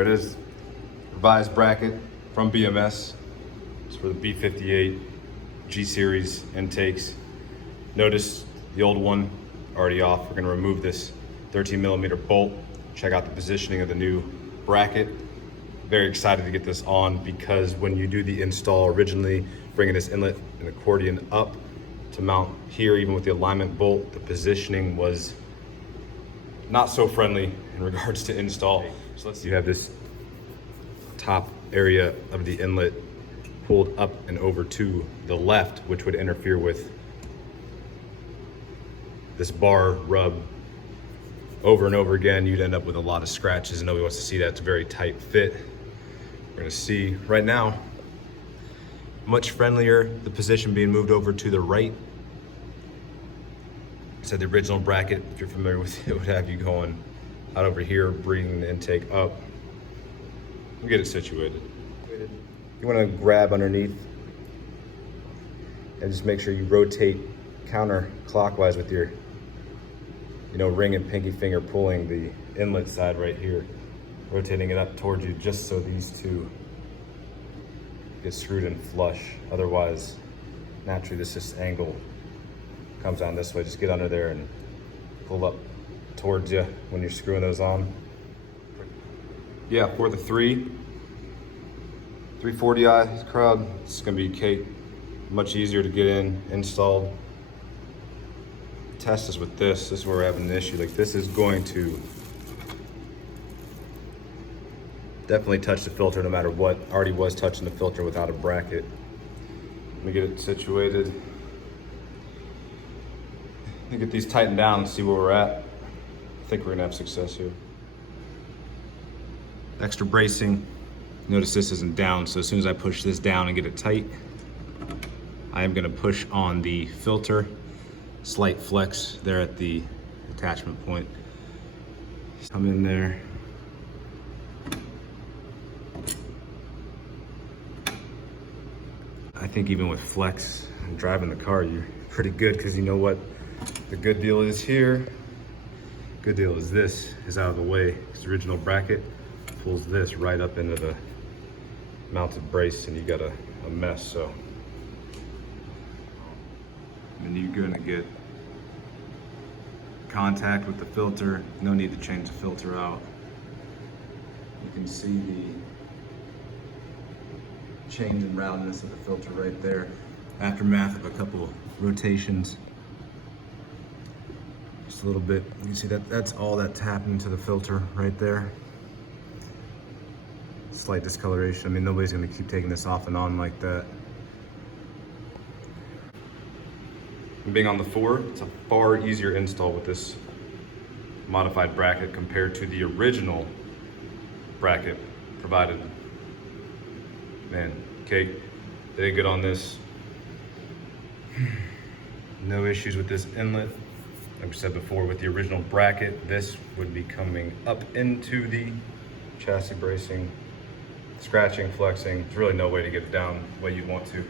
There it is, revised bracket from BMS. It's for the B58 G series intakes. Notice the old one already off. We're gonna remove this 13mm bolt. Check out the positioning of the new bracket. Very excited to get this on because when you do the install originally, bringing this inlet and accordion up to mount here, even with the alignment bolt, the positioning was not so friendly in regards to install. So let's see. You have this top area of the inlet pulled up and over to the left, which would interfere with this bar rub over and over again. You'd end up with a lot of scratches and nobody wants to see that. It's a very tight fit. We're gonna see right now, much friendlier, the position being moved over to the right. I said the original bracket, if you're familiar with it, would have you going out over here, bringing the intake up. We'll get it situated. You wanna grab underneath and just make sure you rotate counterclockwise with your ring and pinky finger, pulling the inlet side right here, rotating it up towards you just so these two get screwed in flush. Otherwise, naturally this angle comes down this way. Just get under there and pull up towards you when you're screwing those on. Yeah, for the 340i crowd, it's gonna be cake. Much easier to get installed. Test is with this. This is where we're having an issue. Like, this is going to definitely touch the filter no matter what. Already was touching the filter without a bracket. Let me get it situated. Let me get these tightened down and see where we're at. I think we're gonna have success here. Extra bracing. Notice this isn't down, so as soon as I push this down and get it tight, I am gonna push on the filter. Slight flex there at the attachment point. Come in there. I think even with flex and driving the car, you're pretty good, because you know what the good deal is here. Good deal is this is out of the way, because the original bracket pulls this right up into the mounted brace and you got a mess. So and you're gonna get contact with the filter. No need to change the filter out. You can see the change in roundness of the filter right there. Aftermath of a couple rotations. Just a little bit. You can see that's all that's happened to the filter right there. Slight discoloration. I mean, nobody's gonna keep taking this off and on like that. Being on the 4, it's a far easier install with this modified bracket compared to the original bracket provided. Man, cake. They did good on this. No issues with this inlet. Like we said before, with the original bracket, this would be coming up into the chassis bracing, scratching, flexing. There's really no way to get it down the way you'd want to.